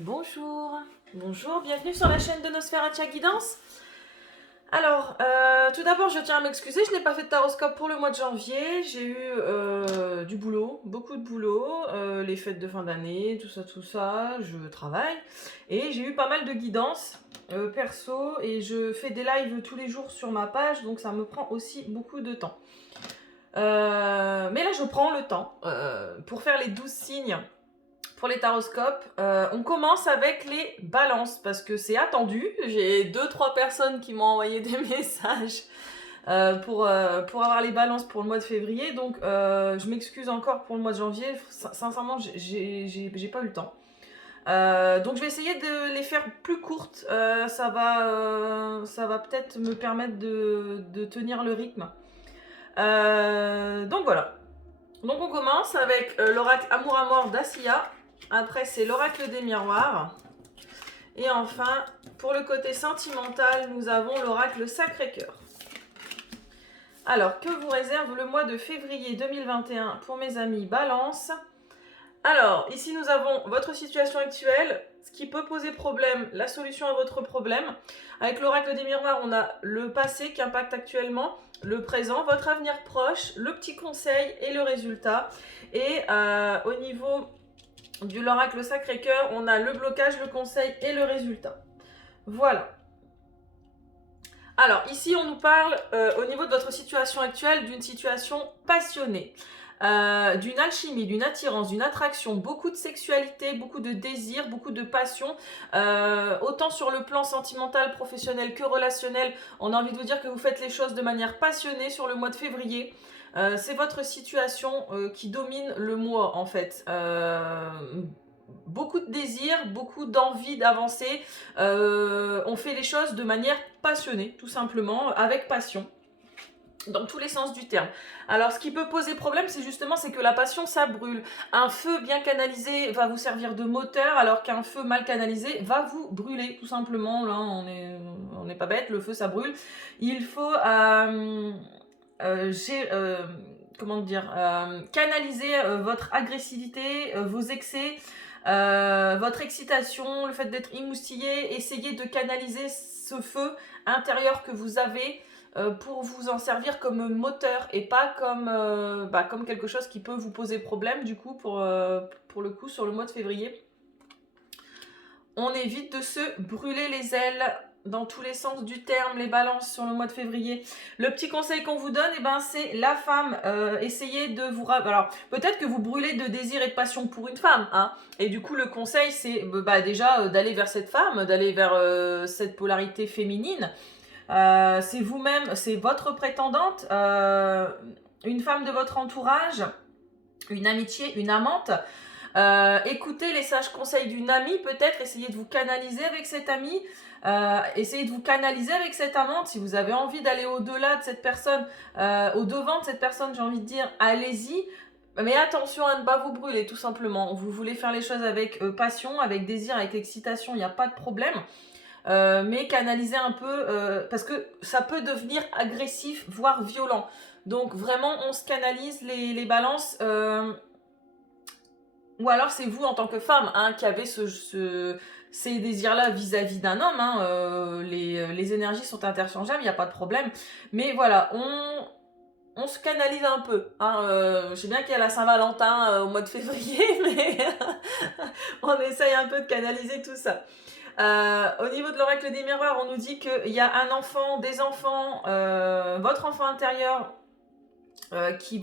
Bonjour, bonjour, bienvenue sur la chaîne de Nosferatu Guidance. Alors, tout d'abord, je tiens à m'excuser, je n'ai pas fait de taroscope pour le mois de janvier. J'ai eu du boulot, beaucoup de boulot, les fêtes de fin d'année, tout ça, je travaille. Et j'ai eu pas mal de guidance perso et je fais des lives tous les jours sur ma page, donc ça me prend aussi beaucoup de temps. Mais là, je prends le temps pour faire les 12 signes pour les taroscopes. On commence avec les balances parce que c'est attendu. J'ai 2-3 personnes qui m'ont envoyé des messages pour avoir les balances pour le mois de février. Donc je m'excuse encore pour le mois de janvier. Sincèrement, j'ai pas eu le temps. Donc je vais essayer de les faire plus courtes. Ça va peut-être me permettre de tenir le rythme. Donc voilà. Donc on commence avec l'oracle Amour à mort d'Assia. Après c'est l'oracle des miroirs. Et enfin, pour le côté sentimental, nous avons l'oracle Sacré-Cœur. Alors, que vous réserve le mois de février 2021 pour mes amis Balance? Alors, ici nous avons votre situation actuelle, ce qui peut poser problème, la solution à votre problème. Avec l'oracle des miroirs, on a le passé qui impacte actuellement, le présent, votre avenir proche, le petit conseil et le résultat. Et au niveau de l'oracle Sacré-Cœur, on a le blocage, le conseil et le résultat. Voilà. Alors, ici, on nous parle, au niveau de votre situation actuelle, d'une situation passionnée. D'une alchimie, d'une attirance, d'une attraction, beaucoup de sexualité, beaucoup de désir, beaucoup de passion, autant sur le plan sentimental, professionnel que relationnel. On a envie de vous dire que vous faites les choses de manière passionnée sur le mois de février. C'est votre situation qui domine le mois en fait. Beaucoup de désir, beaucoup d'envie d'avancer. On fait les choses de manière passionnée, tout simplement, avec passion. Dans tous les sens du terme. Alors, ce qui peut poser problème, c'est que la passion, ça brûle. Un feu bien canalisé va vous servir de moteur, alors qu'un feu mal canalisé va vous brûler, tout simplement. Là, on n'est pas bête, le feu, ça brûle. Il faut canaliser votre agressivité, vos excès, votre excitation, le fait d'être émoustillé. Essayez de canaliser ce feu intérieur que vous avez pour vous en servir comme moteur et pas comme quelque chose qui peut vous poser problème du coup pour le coup sur le mois de février. On évite de se brûler les ailes dans tous les sens du terme, les balances sur le mois de février. Le petit conseil qu'on vous donne, c'est la femme. Essayez de vous... Alors, peut-être que vous brûlez de désir et de passion pour une femme. Hein, et du coup, le conseil, c'est déjà d'aller vers cette femme, d'aller vers cette polarité féminine. C'est vous-même, c'est votre prétendante, une femme de votre entourage, une amitié, une amante. Écoutez les sages conseils d'une amie, peut-être, essayez de vous canaliser avec cette amie, essayez de vous canaliser avec cette amante. Si vous avez envie d'aller au-delà de cette personne, au-devant de cette personne, j'ai envie de dire, allez-y. Mais attention à ne pas vous brûler, tout simplement. Vous voulez faire les choses avec passion, avec désir, avec excitation, il n'y a pas de problème. Mais canaliser un peu, parce que ça peut devenir agressif, voire violent. Donc vraiment, on se canalise les balances, ou alors c'est vous en tant que femme qui avez ces désirs-là vis-à-vis d'un homme. Les énergies sont interchangeables, il n'y a pas de problème. Mais voilà, on se canalise un peu. Je sais bien qu'il y a la Saint-Valentin au mois de février, mais on essaye un peu de canaliser tout ça. Au niveau de l'oracle des miroirs, on nous dit qu'il y a un enfant, des enfants, votre enfant intérieur qui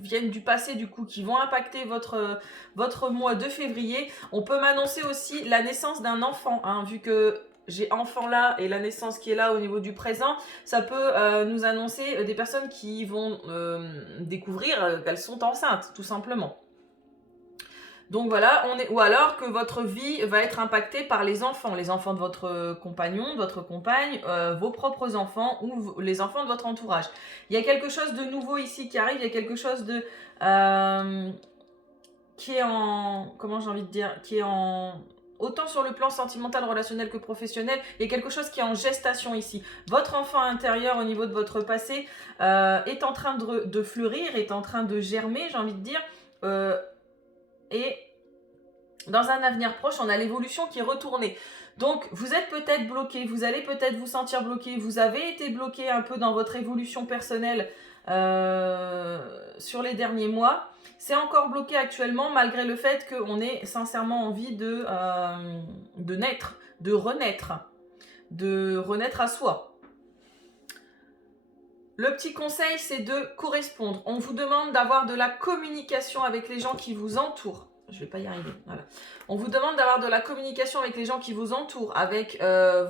viennent du passé, du coup, qui vont impacter votre mois de février. On peut m'annoncer aussi la naissance d'un enfant, vu que j'ai enfant là et la naissance qui est là au niveau du présent, ça peut nous annoncer des personnes qui vont découvrir qu'elles sont enceintes, tout simplement. Donc voilà, ou alors que votre vie va être impactée par les enfants de votre compagnon, de votre compagne, vos propres enfants ou les enfants de votre entourage. Il y a quelque chose de nouveau ici qui arrive, il y a quelque chose de qui est en, comment j'ai envie de dire, qui est en autant sur le plan sentimental, relationnel que professionnel, il y a quelque chose qui est en gestation ici. Votre enfant intérieur au niveau de votre passé est en train de fleurir, est en train de germer, j'ai envie de dire. Et dans un avenir proche, on a l'évolution qui est retournée. Donc, vous êtes peut-être bloqué, vous allez peut-être vous sentir bloqué, vous avez été bloqué un peu dans votre évolution personnelle sur les derniers mois. C'est encore bloqué actuellement, malgré le fait qu'on ait sincèrement envie de naître, de renaître à soi. Le petit conseil, c'est de correspondre. On vous demande d'avoir de la communication avec les gens qui vous entourent. Je ne vais pas y arriver. Voilà. On vous demande d'avoir de la communication avec les gens qui vous entourent, avec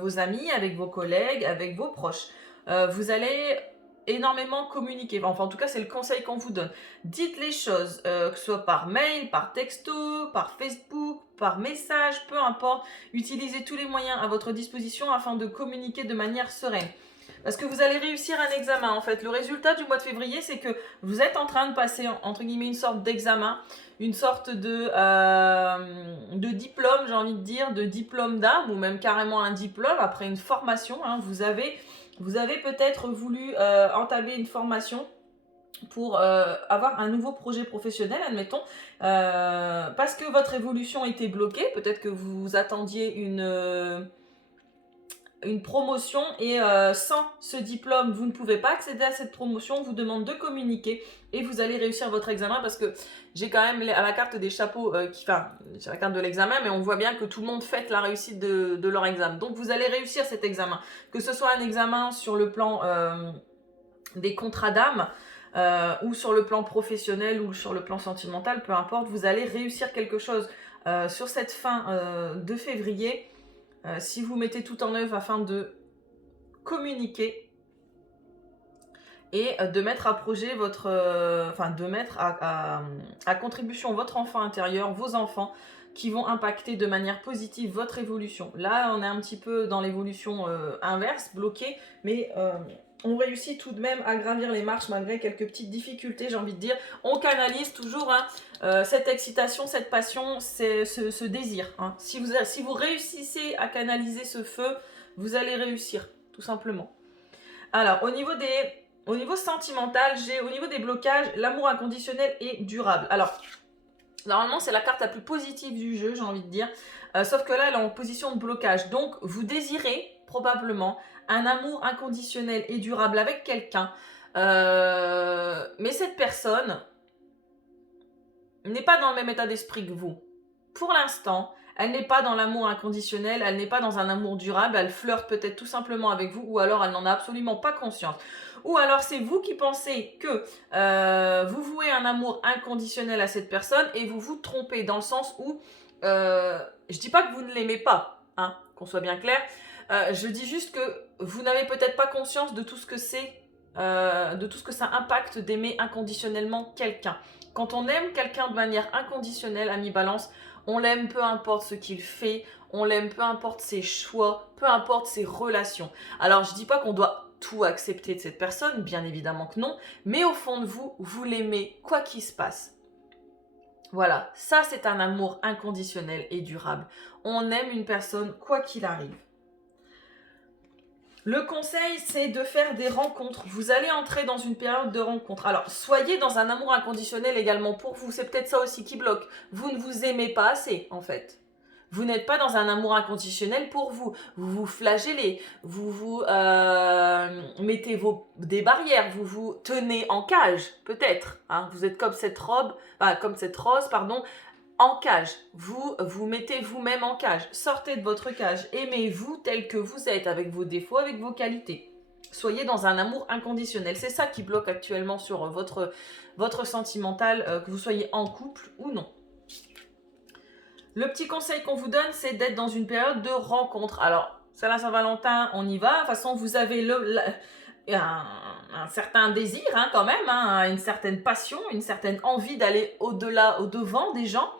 vos amis, avec vos collègues, avec vos proches. Vous allez énormément communiquer. Enfin, en tout cas, c'est le conseil qu'on vous donne. Dites les choses, que ce soit par mail, par texto, par Facebook, par message, peu importe. Utilisez tous les moyens à votre disposition afin de communiquer de manière sereine. Parce que vous allez réussir un examen, en fait. Le résultat du mois de février, c'est que vous êtes en train de passer, entre guillemets, une sorte d'examen, une sorte de diplôme, j'ai envie de dire, de diplôme d'âme, ou même carrément un diplôme après une formation. Hein. Vous avez peut-être voulu entamer une formation pour avoir un nouveau projet professionnel, admettons, parce que votre évolution était bloquée. Peut-être que vous attendiez une promotion et sans ce diplôme, vous ne pouvez pas accéder à cette promotion. On vous demande de communiquer et vous allez réussir votre examen parce que j'ai quand même à la carte des chapeaux, c'est la carte de l'examen, mais on voit bien que tout le monde fête la réussite de leur examen. Donc vous allez réussir cet examen, que ce soit un examen sur le plan des contrats d'âme, ou sur le plan professionnel ou sur le plan sentimental, peu importe, vous allez réussir quelque chose sur cette fin de février. Si vous mettez tout en œuvre afin de communiquer et de mettre à projet de mettre à contribution votre enfant intérieur, vos enfants, qui vont impacter de manière positive votre évolution. Là, on est un petit peu dans l'évolution inverse, bloqué, mais on réussit tout de même à gravir les marches malgré quelques petites difficultés, j'ai envie de dire. On canalise toujours cette excitation, cette passion, ce désir. Hein. Si vous réussissez à canaliser ce feu, vous allez réussir, tout simplement. Alors, au niveau sentimental, au niveau des blocages, l'amour inconditionnel et durable. Alors, normalement, c'est la carte la plus positive du jeu, j'ai envie de dire. Sauf que là, elle est en position de blocage. Donc, vous désirez probablement un amour inconditionnel et durable avec quelqu'un. Mais cette personne n'est pas dans le même état d'esprit que vous. Pour l'instant, elle n'est pas dans l'amour inconditionnel, elle n'est pas dans un amour durable, elle flirte peut-être tout simplement avec vous, ou alors elle n'en a absolument pas conscience. Ou alors c'est vous qui pensez que vous vouez un amour inconditionnel à cette personne et vous vous trompez dans le sens où, je dis pas que vous ne l'aimez pas, hein, qu'on soit bien clair, je dis juste que vous n'avez peut-être pas conscience de tout ce que c'est, de tout ce que ça impacte d'aimer inconditionnellement quelqu'un. Quand on aime quelqu'un de manière inconditionnelle, ami Balance, on l'aime peu importe ce qu'il fait, on l'aime peu importe ses choix, peu importe ses relations. Alors je dis pas qu'on doit tout accepter de cette personne, bien évidemment que non, mais au fond de vous, vous l'aimez quoi qu'il se passe. Voilà, ça c'est un amour inconditionnel et durable. On aime une personne quoi qu'il arrive. Le conseil, c'est de faire des rencontres. Vous allez entrer dans une période de rencontres. Alors, soyez dans un amour inconditionnel également pour vous. C'est peut-être ça aussi qui bloque. Vous ne vous aimez pas assez, en fait. Vous n'êtes pas dans un amour inconditionnel pour vous. Vous vous flagellez. Vous mettez des barrières. Vous vous tenez en cage, peut-être. Hein. Vous êtes comme cette rose, en cage. Vous mettez vous-même en cage. Sortez de votre cage. Aimez-vous tel que vous êtes, avec vos défauts, avec vos qualités. Soyez dans un amour inconditionnel. C'est ça qui bloque actuellement sur votre sentimental, que vous soyez en couple ou non. Le petit conseil qu'on vous donne, c'est d'être dans une période de rencontre. Alors, c'est la Saint-Valentin, on y va. De toute façon, vous avez un certain désir, hein, quand même, hein, une certaine passion, une certaine envie d'aller au-devant des gens,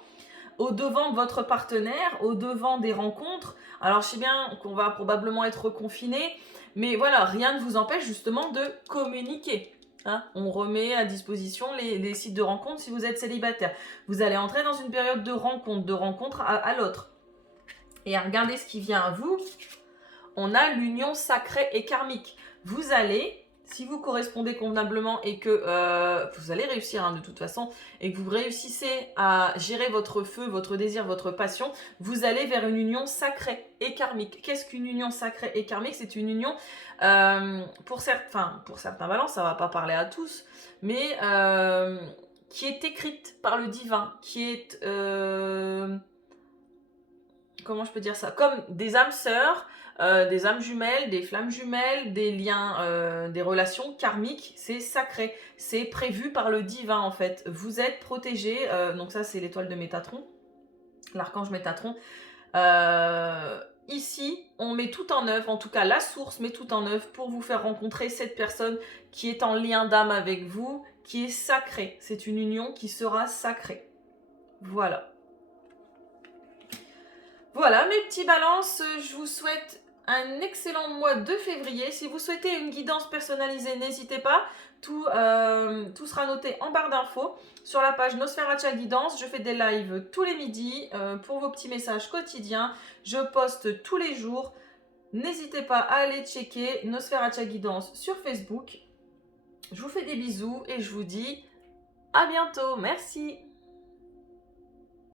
au-devant de votre partenaire, au-devant des rencontres. Alors, je sais bien qu'on va probablement être confiné, mais voilà, rien ne vous empêche justement de communiquer. Hein. On remet à disposition les sites de rencontres si vous êtes célibataire. Vous allez entrer dans une période de rencontre à l'autre. Et regardez ce qui vient à vous. On a l'union sacrée et karmique. Vous allez Si vous correspondez convenablement et que vous allez réussir hein, de toute façon, et que vous réussissez à gérer votre feu, votre désir, votre passion, vous allez vers une union sacrée et karmique. Qu'est-ce qu'une union sacrée et karmique? C'est une union, pour certains balances, ça ne va pas parler à tous, mais qui est écrite par le divin, qui est, comment je peux dire ça, comme des âmes sœurs, des âmes jumelles, des flammes jumelles, des liens, des relations karmiques, c'est sacré, c'est prévu par le divin en fait. Vous êtes protégés, donc ça c'est l'étoile de Métatron, l'archange Métatron. Ici, on met tout en œuvre, en tout cas la source met tout en œuvre pour vous faire rencontrer cette personne qui est en lien d'âme avec vous, qui est sacrée. C'est une union qui sera sacrée. Voilà. Voilà mes petits balances, je vous souhaite un excellent mois de février. Si vous souhaitez une guidance personnalisée, n'hésitez pas. Tout sera noté en barre d'infos sur la page Nosferacha Guidance. Je fais des lives tous les midis pour vos petits messages quotidiens. Je poste tous les jours. N'hésitez pas à aller checker Nosferacha Guidance sur Facebook. Je vous fais des bisous et je vous dis à bientôt. Merci.